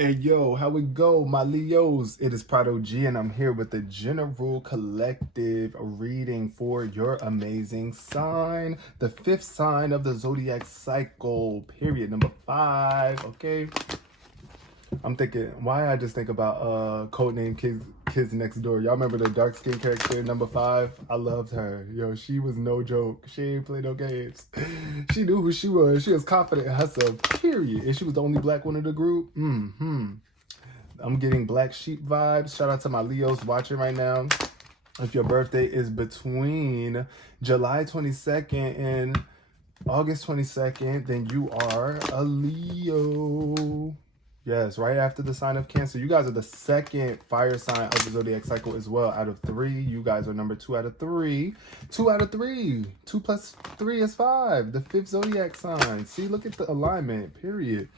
Hey yo, how it go, my Leos? It is Prado G, and I'm here with the general collective reading for your amazing sign, the fifth sign of the zodiac cycle, period, number 5. Okay, I'm thinking, why I just think about codename Kids Next Door. Y'all remember the dark skin character number 5? I loved her. Yo, she was no joke. She ain't play no games. She knew who she was. She was confident in herself, period. And she was the only black one in the group. I'm getting black sheep vibes. Shout out to my Leos watching right now. If your birthday is between July 22nd and August 22nd, then you are a Leo. Yes, right after the sign of Cancer. You guys are the second fire sign of the zodiac cycle as well. Out of 3, you guys are number 2 out of 3. 2 out of 3. 2 plus 3 is 5. The fifth zodiac sign. See, look at the alignment, period.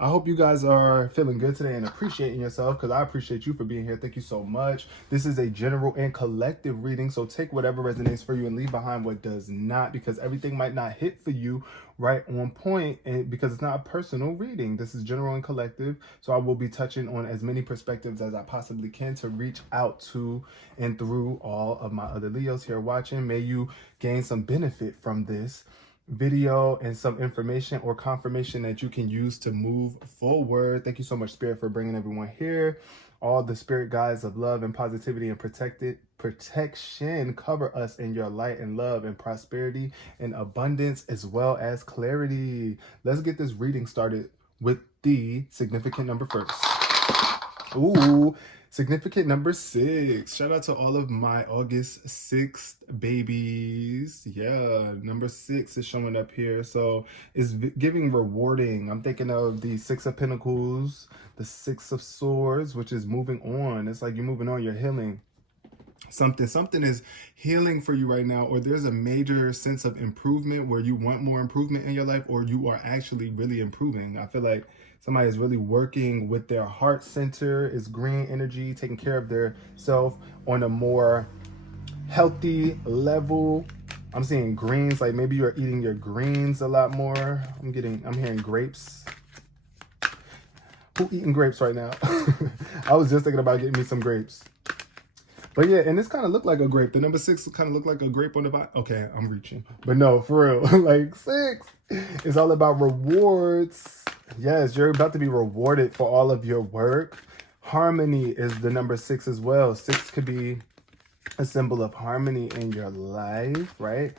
I hope you guys are feeling good today and appreciating yourself, because I appreciate you for being here. Thank you so much. This is a general and collective reading, so take whatever resonates for you and leave behind what does not, because everything might not hit for you right on point, and because it's not a personal reading. This is general and collective, so I will be touching on as many perspectives as I possibly can to reach out to and through all of my other Leos here watching. May you gain some benefit from this video and some information or confirmation that you can use to move forward. Thank you so much, Spirit, for bringing everyone here. All the spirit guides of love and positivity and protection cover us in your light and love and prosperity and abundance, as well as clarity. Let's get this reading started with the significant number first. Ooh, significant number 6. Shout out to all of my August 6th babies. Yeah, number 6 is showing up here. So it's giving rewarding. I'm thinking of the 6 of Pentacles, the 6 of Swords, which is moving on. It's like you're moving on, you're healing. Something is healing for you right now, or there's a major sense of improvement where you want more improvement in your life, or you are actually really improving. I feel like somebody is really working with their heart center, is green energy, taking care of their self on a more healthy level. I'm seeing greens, like maybe you're eating your greens a lot more. I'm hearing grapes. Who eating grapes right now? I was just thinking about getting me some grapes. But yeah, and this kind of looked like a grape. The number 6 kind of looked like a grape on the bottom. Okay, I'm reaching. But no, for real. Like 6 is all about rewards. Yes, you're about to be rewarded for all of your work. Harmony is the number 6 as well. 6 could be a symbol of harmony in your life, right?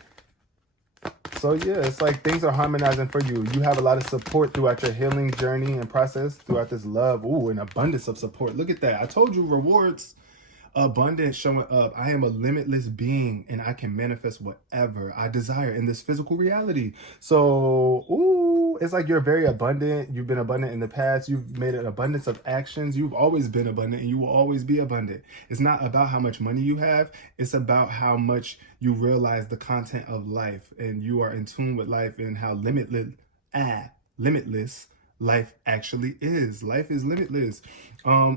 So yeah, it's like things are harmonizing for you. You have a lot of support throughout your healing journey and process, throughout this love. Ooh, an abundance of support. Look at that. I told you, rewards. Abundance showing up. I am a limitless being, and I can manifest whatever I desire in this physical reality. So, ooh, it's like you're very abundant. You've been abundant in the past. You've made an abundance of actions. You've always been abundant, and you will always be abundant. It's not about how much money you have. It's about how much you realize the content of life, and you are in tune with life and how limitless life actually is. Life is limitless,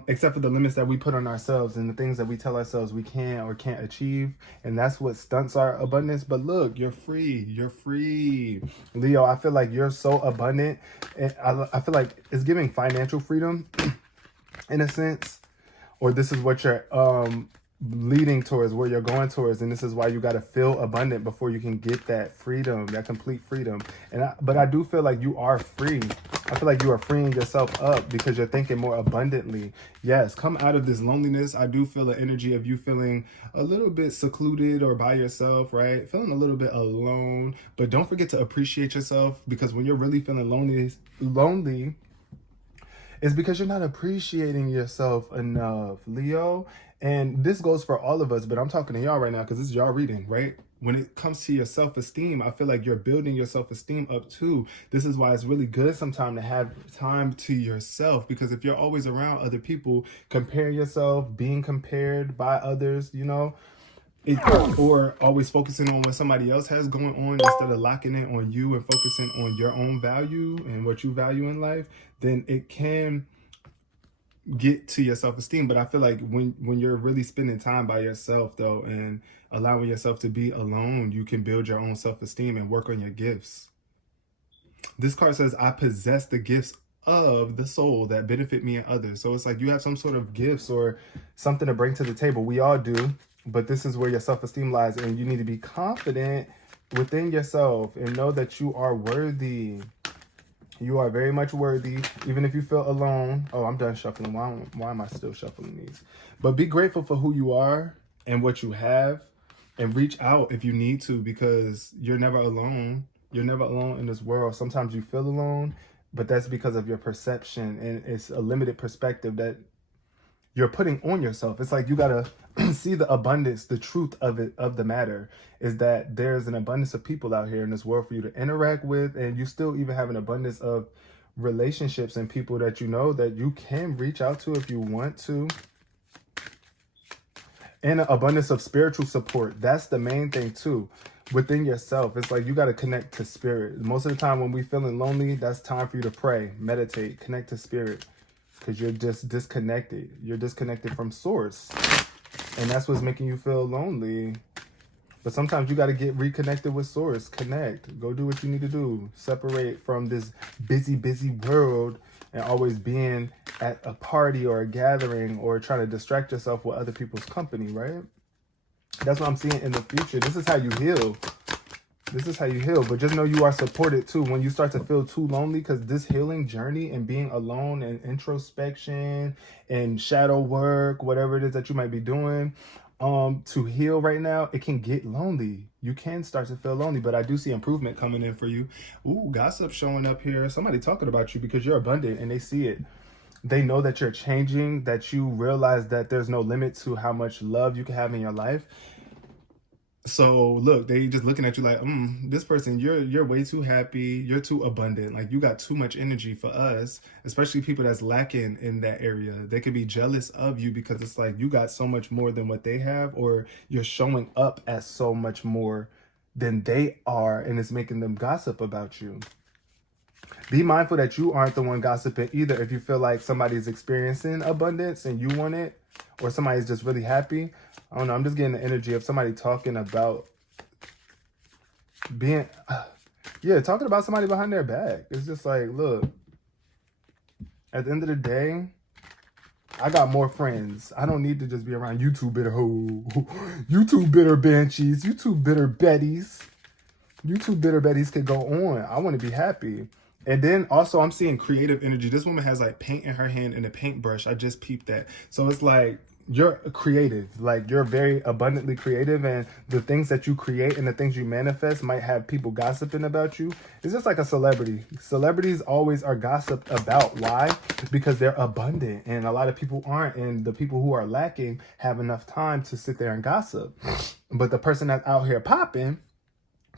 except for the limits that we put on ourselves and the things that we tell ourselves we can or can't achieve, and that's what stunts our abundance. But look, you're free. You're free, Leo. I feel like you're so abundant, and I feel like it's giving financial freedom in a sense, or this is what you're leading towards, where you're going towards, and this is why you got to feel abundant before you can get that freedom, that complete freedom. But I do feel like you are free. I feel like you are freeing yourself up because you're thinking more abundantly. Yes, come out of this loneliness. I do feel the energy of you feeling a little bit secluded or by yourself, right? Feeling a little bit alone. But don't forget to appreciate yourself, because when you're really feeling lonely, it's because you're not appreciating yourself enough, Leo. And this goes for all of us, but I'm talking to y'all right now because this is y'all reading, right? When it comes to your self-esteem, I feel like you're building your self-esteem up too. This is why it's really good sometimes to have time to yourself, because if you're always around other people, comparing yourself, being compared by others, you know, or always focusing on what somebody else has going on instead of locking in on you and focusing on your own value and what you value in life, then it can get to your self-esteem. But I feel like when you're really spending time by yourself though, and allowing yourself to be alone, you can build your own self-esteem and work on your gifts. This card says, I possess the gifts of the soul that benefit me and others. So it's like you have some sort of gifts or something to bring to the table. We all do, but this is where your self-esteem lies, and you need to be confident within yourself and know that you are worthy. You are very much worthy, even if you feel alone. Oh, I'm done shuffling. Why am I still shuffling these? But be grateful for who you are and what you have, and reach out if you need to, because you're never alone. You're never alone in this world. Sometimes you feel alone, but that's because of your perception, and it's a limited perspective that you're putting on yourself. It's like you gotta see the abundance, the truth of it, of the matter is that there's an abundance of people out here in this world for you to interact with, and you still even have an abundance of relationships and people that you know that you can reach out to if you want to, and an abundance of spiritual support. That's the main thing too, within yourself. It's like you got to connect to spirit. Most of the time when we feeling lonely, that's time for you to pray, meditate, connect to spirit, because you're just disconnected. You're disconnected from source, and that's what's making you feel lonely. But sometimes you got to get reconnected with source. Connect. Go do what you need to do. Separate from this busy world and always being at a party or a gathering or trying to distract yourself with other people's company, right? That's what I'm seeing in the future. This is how you heal. This is how you heal. But just know you are supported too when you start to feel too lonely, because this healing journey and being alone and introspection and shadow work, whatever it is that you might be doing, to heal right now, it can get lonely. You can start to feel lonely, but I do see improvement coming in for you. Ooh, gossip showing up here. Somebody talking about you because you're abundant and they see it. They know that you're changing, that you realize that there's no limit to how much love you can have in your life. So look, they just looking at you like, this person, you're way too happy, you're too abundant, like you got too much energy for us, especially people that's lacking in that area. They could be jealous of you because it's like you got so much more than what they have, or you're showing up as so much more than they are, and it's making them gossip about you. Be mindful that you aren't the one gossiping either. If you feel like somebody's experiencing abundance and you want it, or somebody's just really happy, I don't know, I'm just getting the energy of somebody talking about being, talking about somebody behind their back. It's just like, look, at the end of the day, I got more friends. I don't need to just be around you two bitter you two bitter banshees, you two bitter betties. You two bitter betties could go on. I want to be happy. And then also I'm seeing creative energy. This woman has like paint in her hand and a paintbrush. I just peeped that. So it's like you're creative, like you're very abundantly creative, and the things that you create and the things you manifest might have people gossiping about you. It's just like a celebrity. Celebrities always are gossiped about. Why? Because they're abundant and a lot of people aren't, and the people who are lacking have enough time to sit there and gossip. But the person that's out here popping,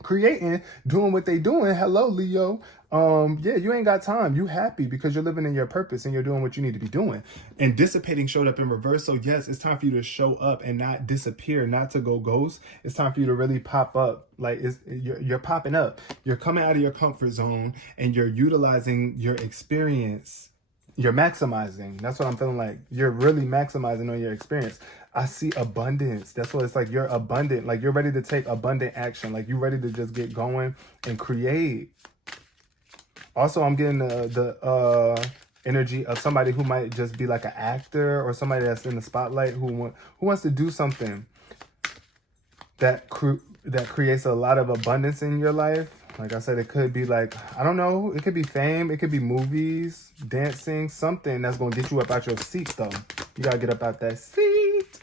creating, doing what they doing, hello Leo, you ain't got time. You happy because you're living in your purpose and you're doing what you need to be doing. And dissipating showed up in reverse. So yes, it's time for you to show up and not disappear, not to go ghost. It's time for you to really pop up. Like you're popping up. You're coming out of your comfort zone and you're utilizing your experience. You're maximizing. That's what I'm feeling like. You're really maximizing on your experience. I see abundance. That's what it's like. You're abundant. Like you're ready to take abundant action. Like you're ready to just get going and create. Also, I'm getting the energy of somebody who might just be like an actor or somebody that's in the spotlight who wants to do something that creates a lot of abundance in your life. Like I said, it could be like, I don't know, it could be fame, it could be movies, dancing, something that's going to get you up out your seat though. You got to get up out that seat.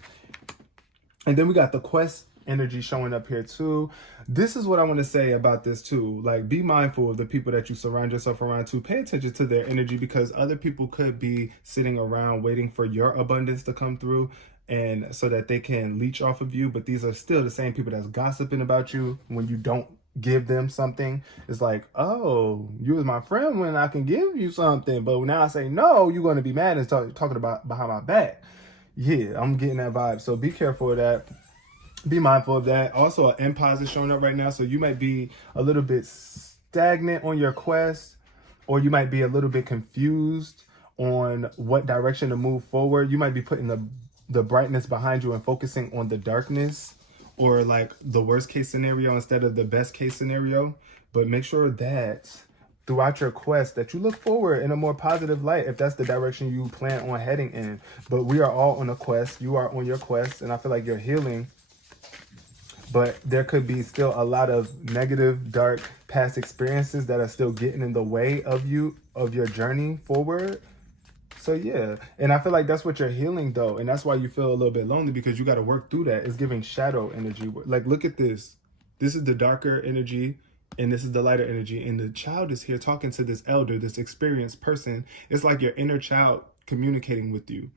And then we got the quest energy showing up here too. This is what I want to say about this too. Like, be mindful of the people that you surround yourself around to. Pay attention to their energy, because other people could be sitting around waiting for your abundance to come through, and so that they can leech off of you. But these are still the same people that's gossiping about you when you don't give them something. It's like, oh, you was my friend when I can give you something, but now I say no, you're going to be mad and talking about behind my back. Yeah, I'm getting that vibe. So be careful of that. Be mindful of that. Also, an impulse is showing up right now, so you might be a little bit stagnant on your quest, or you might be a little bit confused on what direction to move forward. You might be putting the brightness behind you and focusing on the darkness, or like the worst case scenario instead of the best case scenario. But make sure that throughout your quest, that you look forward in a more positive light if that's the direction you plan on heading in. But we are all on a quest. You are on your quest, and I feel like you're healing. But there could be still a lot of negative, dark past experiences that are still getting in the way of your journey forward. So yeah, and I feel like that's what you're healing though, and that's why you feel a little bit lonely, because you got to work through that. It's giving shadow energy. Like, look at this. This is the darker energy, and this is the lighter energy, and the child is here talking to this elder, this experienced person. It's like your inner child communicating with you,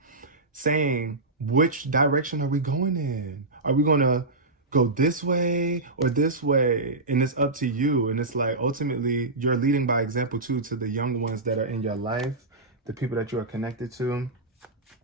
saying, which direction are we going in? Are we going to go this way or this way? And it's up to you. And it's like, ultimately, you're leading by example too to the young ones that are in your life, the people that you are connected to.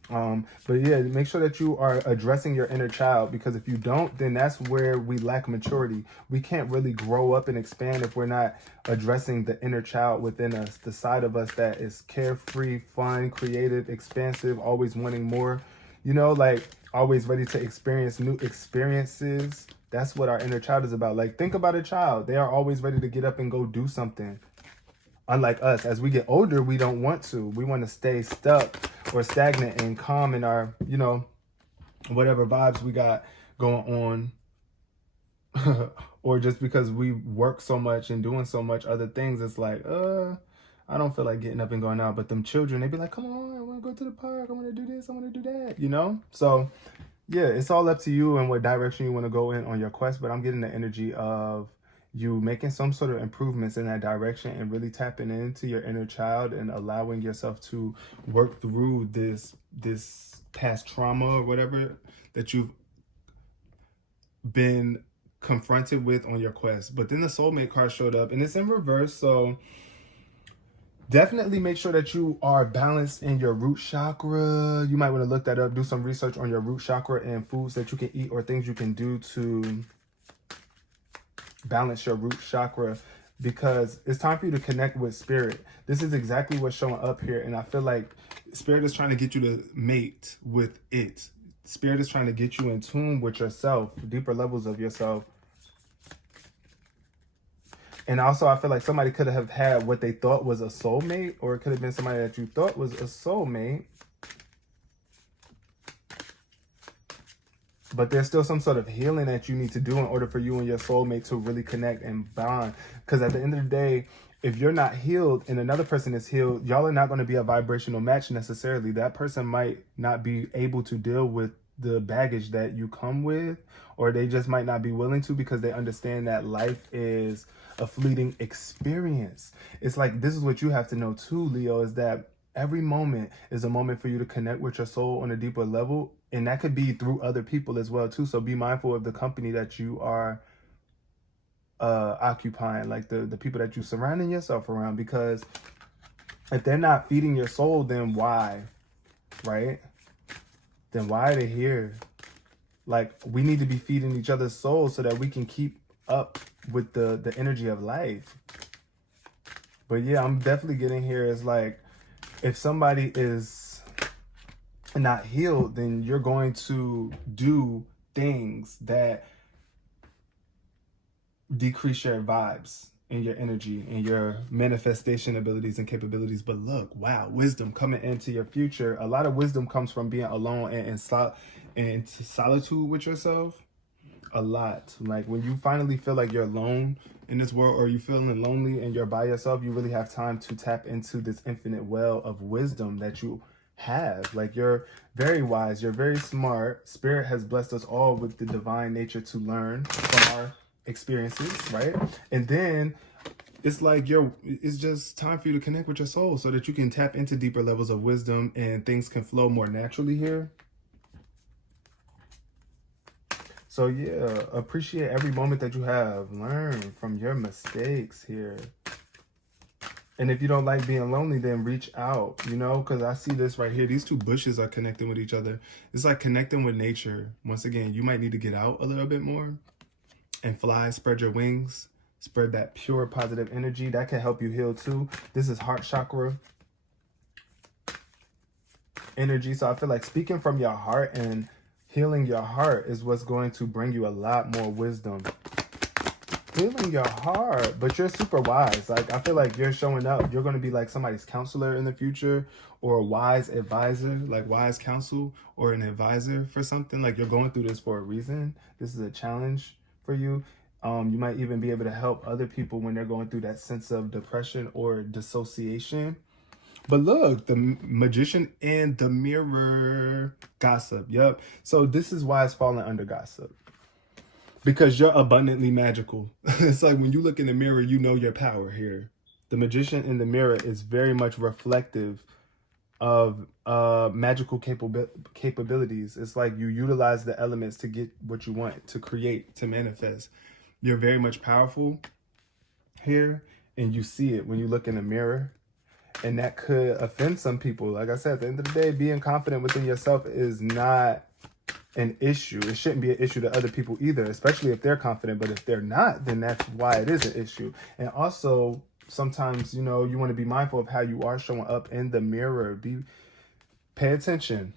But yeah, make sure that you are addressing your inner child, because if you don't, then that's where we lack maturity. We can't really grow up and expand if we're not addressing the inner child within us, the side of us that is carefree, fun, creative, expansive, always wanting more, you know, like always ready to experience new experiences. That's what our inner child is about. Like, think about a child. They are always ready to get up and go do something. Unlike us, as we get older, we don't want to. We want to stay stuck or stagnant and calm in our, you know, whatever vibes we got going on. Or just because we work so much and doing so much other things, it's like, I don't feel like getting up and going out. But them children, they be like, come on, I want to go to the park. I want to do this. I want to do that, you know? So yeah, it's all up to you and what direction you want to go in on your quest. But I'm getting the energy of you making some sort of improvements in that direction and really tapping into your inner child and allowing yourself to work through this past trauma or whatever that you've been confronted with on your quest. But then the soulmate card showed up and it's in reverse. So definitely make sure that you are balanced in your root chakra. You might want to look that up, do some research on your root chakra and foods that you can eat or things you can do to balance your root chakra, because it's time for you to connect with spirit. This is exactly what's showing up here, and I feel like spirit is trying to get you to mate with it. Spirit is trying to get you in tune with yourself, deeper levels of yourself. And also, I feel like somebody could have had what they thought was a soulmate, or it could have been somebody that you thought was a soulmate, but there's still some sort of healing that you need to do in order for you and your soulmate to really connect and bond. Because at the end of the day, if you're not healed and another person is healed, y'all are not going to be a vibrational match necessarily. That person might not be able to deal with the baggage that you come with, or they just might not be willing to, because they understand that life is a fleeting experience. It's like, this is what you have to know too, Leo, is that every moment is a moment for you to connect with your soul on a deeper level. And that could be through other people as well too. So be mindful of the company that you are occupying, like the people that you surrounding yourself around, because if they're not feeding your soul, then why, right? Then why are they here? Like, we need to be feeding each other's souls so that we can keep up with the energy of life. But yeah, I'm definitely getting here is like, if somebody is not healed, then you're going to do things that decrease your vibes and your energy and your manifestation abilities and capabilities. But look, wow, wisdom coming into your future. A lot of wisdom comes from being alone and in solitude with yourself. A lot. Like, when you finally feel like you're alone in this world, or you feeling lonely and you're by yourself, you really have time to tap into this infinite well of wisdom that you have. Like, you're very wise, you're very smart. Spirit has blessed us all with the divine nature to learn from our experiences, right? And then it's like it's just time for you to connect with your soul so that you can tap into deeper levels of wisdom and things can flow more naturally here. So yeah, appreciate every moment that you have. Learn from your mistakes here. And if you don't like being lonely, then reach out, you know, because I see this right here. These two bushes are connecting with each other. It's like connecting with nature. Once again, you might need to get out a little bit more and fly, spread your wings, spread that pure positive energy. That can help you heal too. This is heart chakra energy. So I feel like speaking from your heart and healing your heart is what's going to bring you a lot more wisdom. Healing your heart, but you're super wise. Like, I feel like you're showing up. You're going to be like somebody's counselor in the future, or a wise advisor, like wise counsel, or an advisor for something. Like, you're going through this for a reason. This is a challenge for you. You might even be able to help other people when they're going through that sense of depression or dissociation. But look, the magician and the mirror, gossip. Yep. So this is why it's falling under gossip. Because you're abundantly magical. It's like when you look in the mirror, you know your power here. The magician in the mirror is very much reflective of magical capabilities. It's like you utilize the elements to get what you want, to create, to manifest. You're very much powerful here, and you see it when you look in the mirror. And that could offend some people. Like I said, at the end of the day, being confident within yourself is not an issue. It shouldn't be an issue to other people either, especially if they're confident. But if they're not, then that's why it is an issue. And also, sometimes, you know, you want to be mindful of how you are showing up in the mirror. Pay attention.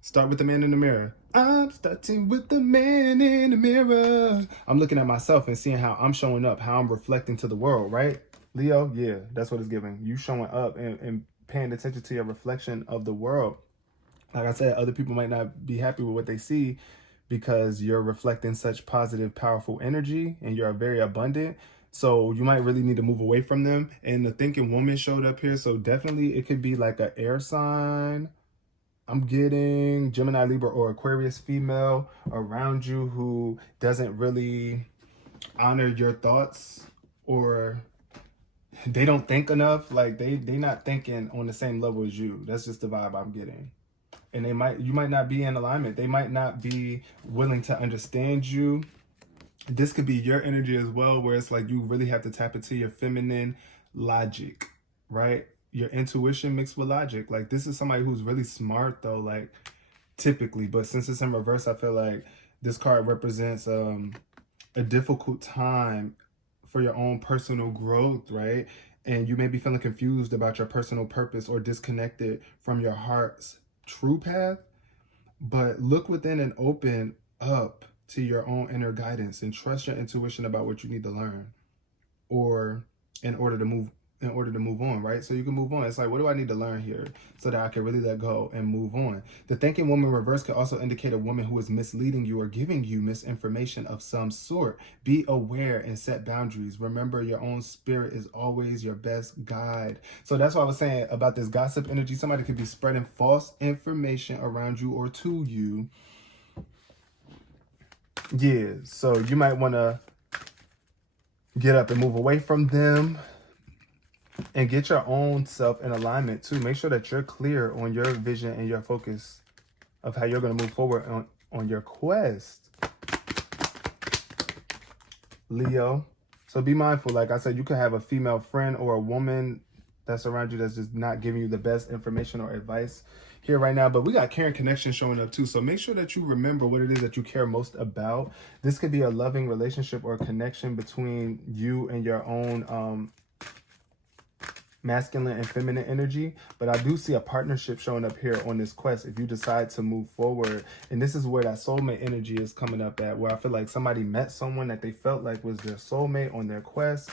Start with the man in the mirror. I'm starting with the man in the mirror. I'm looking at myself and seeing how I'm showing up, how I'm reflecting to the world, right? Leo, yeah, that's what it's giving. You showing up and paying attention to your reflection of the world. Like I said, other people might not be happy with what they see because you're reflecting such positive, powerful energy and you're very abundant. So you might really need to move away from them. And the thinking woman showed up here. So definitely it could be like an air sign. I'm getting Gemini, Libra, or Aquarius female around you who doesn't really honor your thoughts, or they don't think enough. Like they not thinking on the same level as you. That's just the vibe I'm getting. And you might not be in alignment. They might not be willing to understand you. This could be your energy as well, where it's like you really have to tap into your feminine logic, right? Your intuition mixed with logic. Like this is somebody who's really smart though, like typically. But since it's in reverse, I feel like this card represents a difficult time for your own personal growth, right? And you may be feeling confused about your personal purpose or disconnected from your heart's true path. But look within and open up to your own inner guidance and trust your intuition about what you need to learn, or in order to move on, right? So you can move on. It's like, what do I need to learn here so that I can really let go and move on? The thinking woman reverse could also indicate a woman who is misleading you or giving you misinformation of some sort. Be aware and set boundaries. Remember, your own spirit is always your best guide. So that's what I was saying about this gossip energy. Somebody could be spreading false information around you or to you. Yeah, so you might want to get up and move away from them and get your own self in alignment too. Make sure that you're clear on your vision and your focus of how you're going to move forward on your quest, Leo. So be mindful. Like I said, you could have a female friend or a woman that's around you that's just not giving you the best information or advice here right now. But we got caring connection showing up too. So make sure that you remember what it is that you care most about. This could be a loving relationship or a connection between you and your own masculine and feminine energy. But I do see a partnership showing up here on this quest if you decide to move forward. And this is where that soulmate energy is coming up at, where I feel like somebody met someone that they felt like was their soulmate on their quest.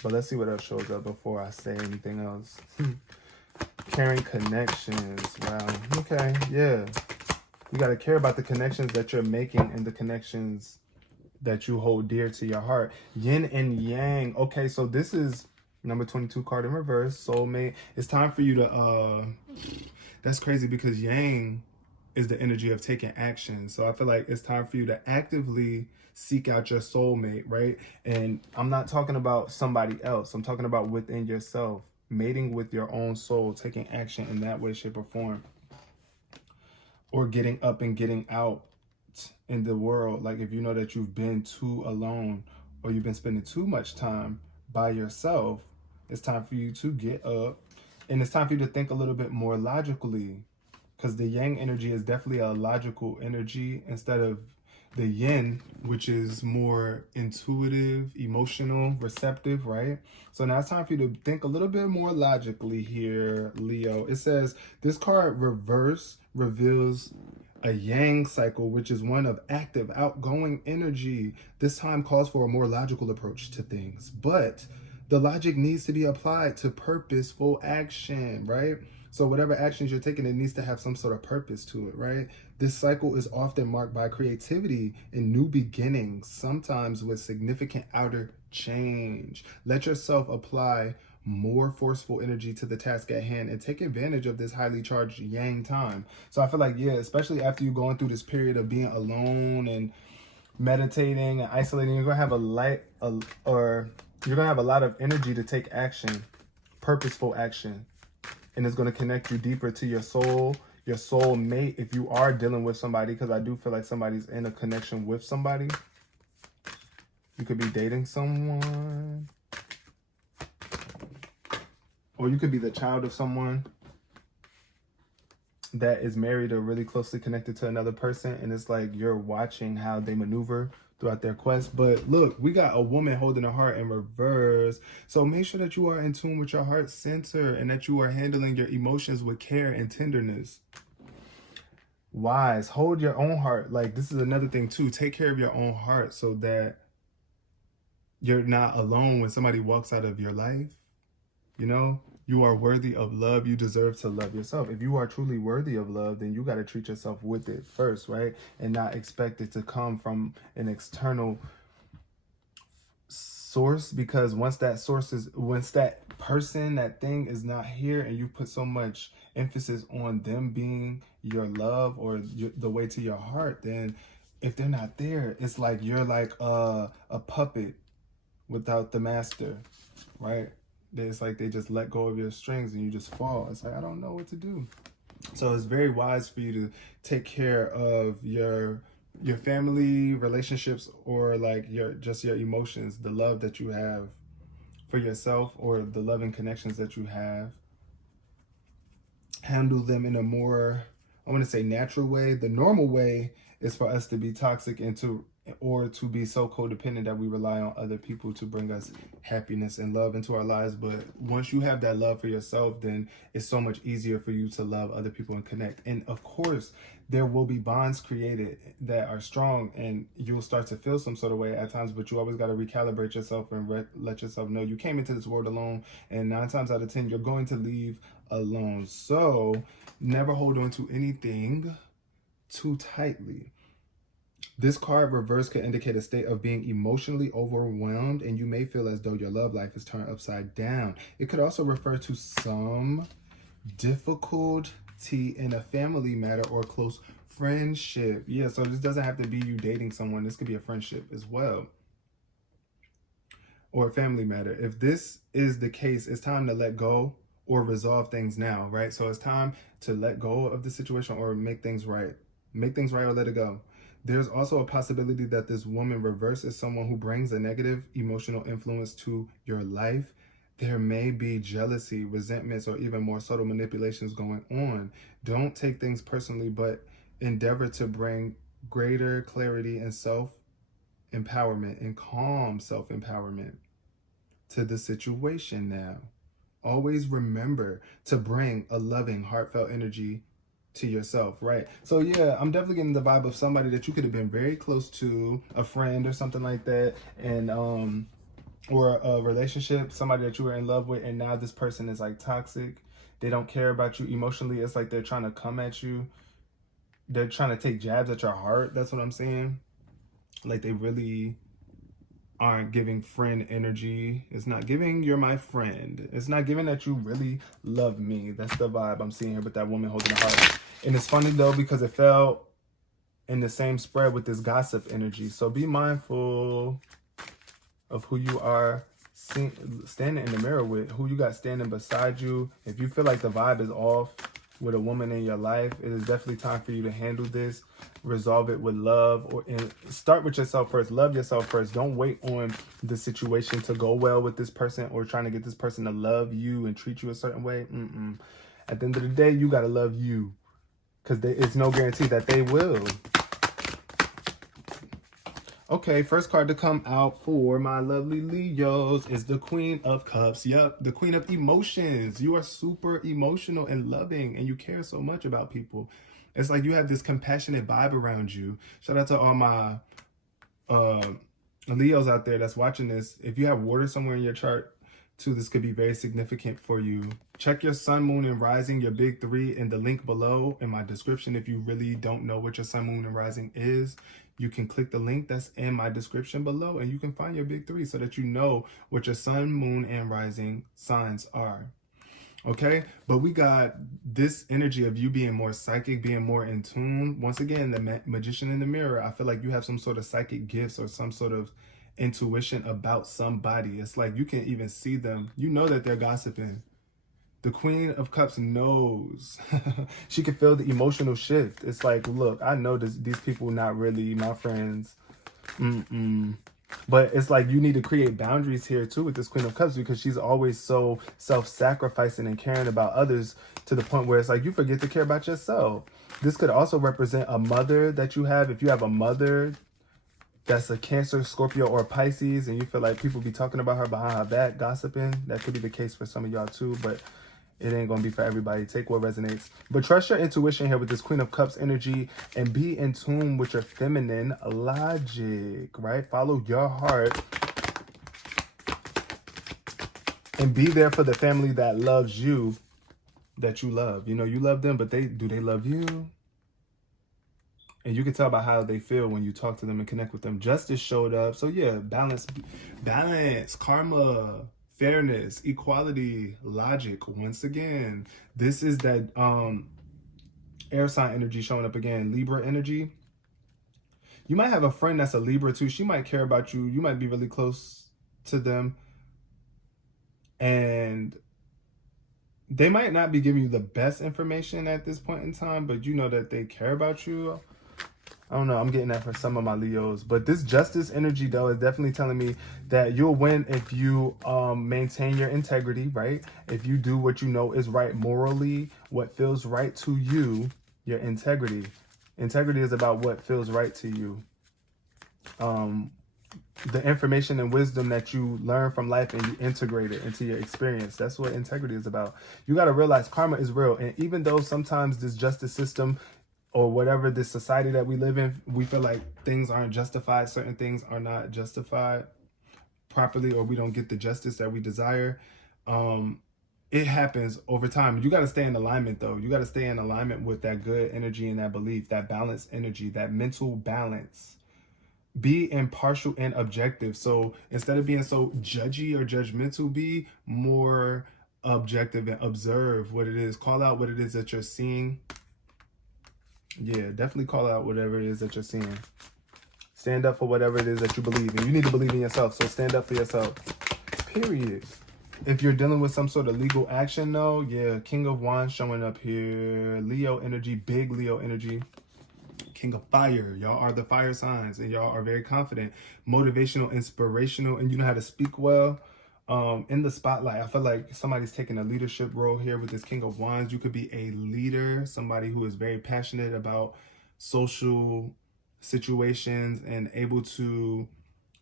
But let's see what else shows up before I say anything else. Caring connections. Wow. Okay. Yeah. You got to care about the connections that you're making and the connections that you hold dear to your heart. Yin and yang. Okay. So this is number 22 card in reverse. Soulmate. It's time for you to, that's crazy because yang is the energy of taking action. So I feel like it's time for you to actively seek out your soulmate, right? And I'm not talking about somebody else. I'm talking about within yourself, mating with your own soul, taking action in that way, shape, or form, or getting up and getting out in the world. Like if you know that you've been too alone or you've been spending too much time by yourself, it's time for you to get up, and it's time for you to think a little bit more logically, because the yang energy is definitely a logical energy instead of the yin, which is more intuitive, emotional, receptive, right? So now it's time for you to think a little bit more logically here, Leo. It says this card reverse reveals A yang cycle, which is one of active, outgoing energy. This time calls for a more logical approach to things, but the logic needs to be applied to purposeful action, right? So whatever actions you're taking, it needs to have some sort of purpose to it, right? This cycle is often marked by creativity and new beginnings, sometimes with significant outer change. Let yourself apply more forceful energy to the task at hand and take advantage of this highly charged yang time. So I feel like, yeah, especially after you're going through this period of being alone and meditating and isolating, you're gonna have you're gonna have a lot of energy to take action, purposeful action, and it's gonna connect you deeper to your soul mate. If you are dealing with somebody, because I do feel like somebody's in a connection with somebody. You could be dating someone, or you could be the child of someone that is married or really closely connected to another person, and it's like you're watching how they maneuver throughout their quest. But look, we got a woman holding a heart in reverse. So make sure that you are in tune with your heart center and that you are handling your emotions with care and tenderness. Wise, hold your own heart. Like, this is another thing too. Take care of your own heart so that you're not alone when somebody walks out of your life. You know, you are worthy of love. You deserve to love yourself. If you are truly worthy of love, then you got to treat yourself with it first, right? And not expect it to come from an external source, because once that person, that thing is not here, and you put so much emphasis on them being your love or the way to your heart, then if they're not there, it's like you're like a puppet without the master, right? It's like they just let go of your strings and you just fall. It's like, I don't know what to do. So it's very wise for you to take care of your family relationships, or like your emotions, the love that you have for yourself, or the loving connections that you have. Handle them in a more, I want to say, natural way. The normal way is for us to be toxic and to be so codependent that we rely on other people to bring us happiness and love into our lives. But once you have that love for yourself, then it's so much easier for you to love other people and connect. And of course, there will be bonds created that are strong, and you'll start to feel some sort of way at times, but you always got to recalibrate yourself and let yourself know you came into this world alone, and 9 times out of 10, you're going to leave alone. So never hold on to anything too tightly. This card reverse could indicate a state of being emotionally overwhelmed, and you may feel as though your love life is turned upside down. It could also refer to some difficulty in a family matter or close friendship. Yeah, so this doesn't have to be you dating someone. This could be a friendship as well, or a family matter. If this is the case, it's time to let go or resolve things now, right? So it's time to let go of the situation or make things right. Make things right or let it go. There's also a possibility that this woman reverse is someone who brings a negative emotional influence to your life. There may be jealousy, resentments, or even more subtle manipulations going on. Don't take things personally, but endeavor to bring greater clarity and self-empowerment and calm self-empowerment to the situation now. Always remember to bring a loving, heartfelt energy to yourself, right? So yeah, I'm definitely getting the vibe of somebody that you could have been very close to, a friend or something like that, and or a relationship, somebody that you were in love with, and now this person is like toxic. They don't care about you emotionally. It's like they're trying to come at you. They're trying to take jabs at your heart. That's what I'm saying. Like, they really aren't giving friend energy. It's not giving you're my friend. It's not giving that you really love me. That's the vibe I'm seeing here with that woman holding a heart. And it's funny though, because it fell in the same spread with this gossip energy. So be mindful of who you are standing in the mirror with, who you got standing beside you. If you feel like the vibe is off with a woman in your life, it is definitely time for you to handle this. Resolve it with love, and start with yourself first. Love yourself first. Don't wait on the situation to go well with this person, or trying to get this person to love you and treat you a certain way. At the end of the day, you got to love you, because it's no guarantee that they will. Okay, first card to come out for my lovely Leos is the Queen of Cups. Yep, the Queen of Emotions. You are super emotional and loving, and you care so much about people. It's like you have this compassionate vibe around you. Shout out to all my Leos out there that's watching this. If you have water somewhere in your chart too, this could be very significant for you. Check your sun, moon, and rising, your big three, in the link below in my description. If you really don't know what your sun, moon, and rising is, you can click the link that's in my description below and you can find your big three so that you know what your sun, moon, and rising signs are. Okay, but we got this energy of you being more psychic, being more in tune. Once again, the magician in the mirror, I feel like you have some sort of psychic gifts or some sort of intuition about somebody. It's like you can even see them. You know that they're gossiping. The Queen of Cups knows. She can feel the emotional shift. It's like, look, I know these people not really my friends. But it's like you need to create boundaries here too with this Queen of Cups, because she's always so self-sacrificing and caring about others to the point where it's like you forget to care about yourself. This could also represent a mother that you have. If you have a mother that's a Cancer, Scorpio, or Pisces, and you feel like people be talking about her behind her back, gossiping, that could be the case for some of y'all too, but it ain't gonna be for everybody. Take what resonates. But trust your intuition here with this Queen of Cups energy and be in tune with your feminine logic, right? Follow your heart and be there for the family that loves you, that you love. You know, you love them, but do they love you? And you can tell by how they feel when you talk to them and connect with them. Justice showed up. So yeah, balance, karma, fairness, equality, logic. Once again, this is that air sign energy showing up again. Libra energy. You might have a friend that's a Libra too. She might care about you. You might be really close to them. And they might not be giving you the best information at this point in time, but you know that they care about you. I don't know. I'm getting that for some of my Leos. But this justice energy, though, is definitely telling me that you'll win if you maintain your integrity, right? If you do what you know is right morally, what feels right to you, your integrity. Integrity is about what feels right to you. The information and wisdom that you learn from life and you integrate it into your experience. That's what integrity is about. You got to realize karma is real. And even though sometimes this justice system or whatever this society that we live in, we feel like things aren't justified, certain things are not justified properly, or we don't get the justice that we desire. It happens over time. You got to stay in alignment though. You got to stay in alignment with that good energy and that belief, that balanced energy, that mental balance. Be impartial and objective. So instead of being so judgy or judgmental, be more objective and observe what it is. Call out what it is that you're seeing. Yeah, definitely call out whatever it is that you're seeing. Stand up for whatever it is that you believe in. You need to believe in yourself, so stand up for yourself. Period. If you're dealing with some sort of legal action, though, yeah, King of Wands showing up here. Leo energy, big Leo energy. King of Fire. Y'all are the fire signs, and y'all are very confident, motivational, inspirational, and you know how to speak well. In the spotlight, I feel like somebody's taking a leadership role here with this King of Wands. You could be a leader, somebody who is very passionate about social situations and able to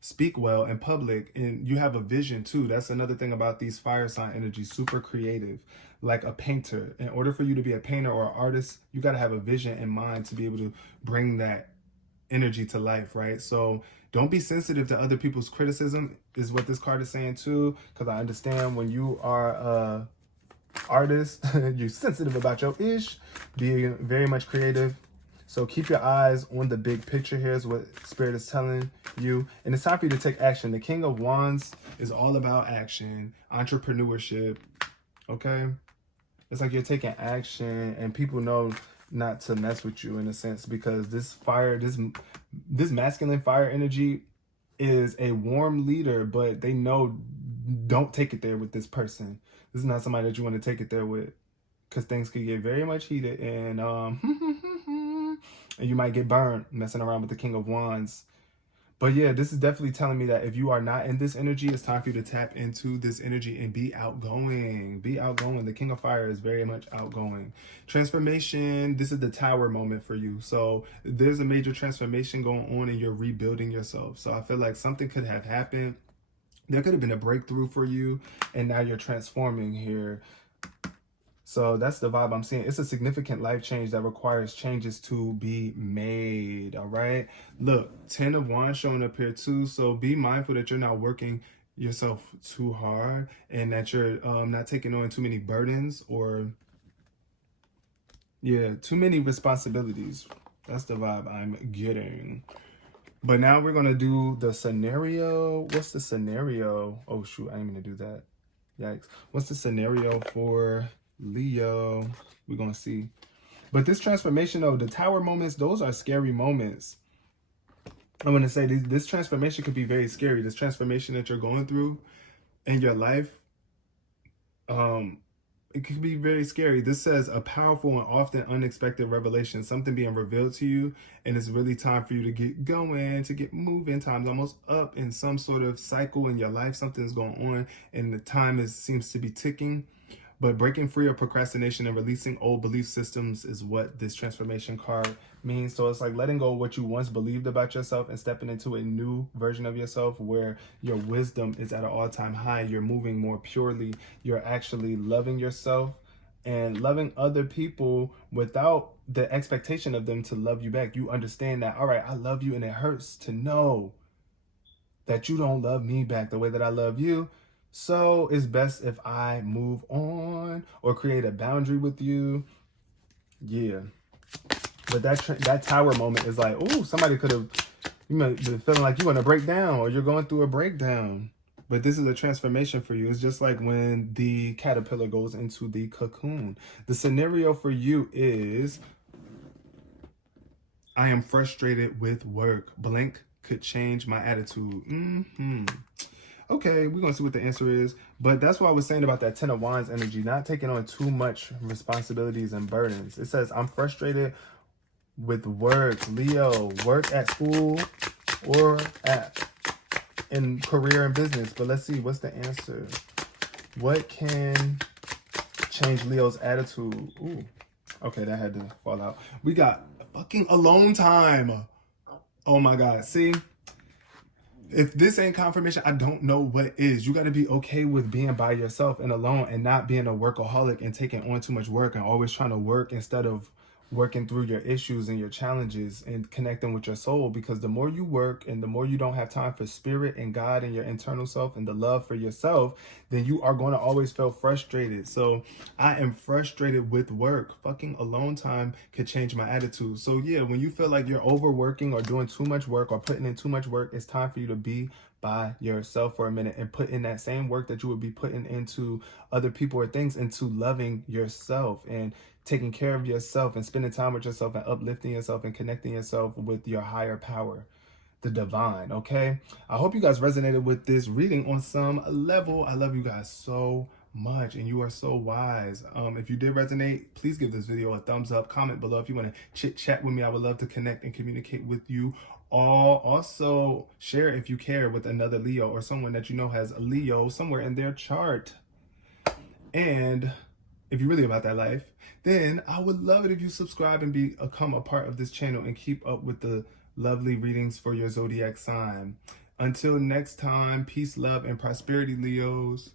speak well in public. And you have a vision too. That's another thing about these fire sign energies, super creative, like a painter. In order for you to be a painter or an artist, you got to have a vision in mind to be able to bring that energy to life, right? So don't be sensitive to other people's criticism is what this card is saying too, because I understand when you are a artist, you're sensitive about your ish, being very much creative. So keep your eyes on the big picture here is what Spirit is telling you. And it's time for you to take action. The King of Wands is all about action, entrepreneurship, okay? It's like you're taking action and people know not to mess with you in a sense, because this fire, this masculine fire energy is a warm leader, but they know don't take it there with this person. This is not somebody that you want to take it there with, because things could get very much heated and and you might get burned messing around with the King of Wands. But yeah, this is definitely telling me that if you are not in this energy, it's time for you to tap into this energy and be outgoing. Be outgoing. The King of Fire is very much outgoing. Transformation. This is the Tower moment for you. So there's a major transformation going on and you're rebuilding yourself. So I feel like something could have happened. There could have been a breakthrough for you and now you're transforming here. So that's the vibe I'm seeing. It's a significant life change that requires changes to be made. All right. Look, 10 of Wands showing up here too. So be mindful that you're not working yourself too hard and that you're not taking on too many burdens or, yeah, too many responsibilities. That's the vibe I'm getting. But now we're going to do the scenario. What's the scenario? Oh, shoot. I didn't mean to do that. Yikes. What's the scenario for Leo? We're going to see. But this transformation, though, the tower moments, those are scary moments. I'm going to say this transformation could be very scary. This transformation that you're going through in your life, it could be very scary. This says a powerful and often unexpected revelation, something being revealed to you, and it's really time for you to get going, to get moving. Time's almost up in some sort of cycle in your life. Something's going on, and the time seems to be ticking. But breaking free of procrastination and releasing old belief systems is what this transformation card means. So it's like letting go of what you once believed about yourself and stepping into a new version of yourself where your wisdom is at an all-time high. You're moving more purely. You're actually loving yourself and loving other people without the expectation of them to love you back. You understand that, all right, I love you, and it hurts to know that you don't love me back the way that I love you. So it's best if I move on or create a boundary with you. Yeah. But that tower moment is like, oh, somebody could have, you might be feeling like you're going to break down or you're going through a breakdown. But this is a transformation for you. It's just like when the caterpillar goes into the cocoon. The scenario for you is, I am frustrated with work. Blank could change my attitude. Okay, we're going to see what the answer is. But that's what I was saying about that 10 of Wands energy, not taking on too much responsibilities and burdens. It says, I'm frustrated with work. Leo, work at school or in career and business. But let's see, what's the answer? What can change Leo's attitude? Ooh, okay, that had to fall out. We got fucking alone time. Oh my God, see? If this ain't confirmation, I don't know what is. You got to be okay with being by yourself and alone and not being a workaholic and taking on too much work and always trying to work instead of working through your issues and your challenges and connecting with your soul. Because the more you work and the more you don't have time for spirit and God and your internal self and the love for yourself, then you are going to always feel frustrated. So I am frustrated with work. Fucking alone time could change my attitude. So yeah, when you feel like you're overworking or doing too much work or putting in too much work, it's time for you to be by yourself for a minute and put in that same work that you would be putting into other people or things, into loving yourself and taking care of yourself and spending time with yourself and uplifting yourself and connecting yourself with your higher power, the divine. Okay, I hope you guys resonated with this reading on some level. I love you guys so much and you are so wise. If you did resonate, please give this video a thumbs up, comment below if you want to chit chat with me. I would love to connect and communicate with you all. Also share if you care with another Leo or someone that you know has a Leo somewhere in their chart. And if you're really about that life, then I would love it if you subscribe and become a part of this channel and keep up with the lovely readings for your zodiac sign. Until next time, peace, love, and prosperity, Leos.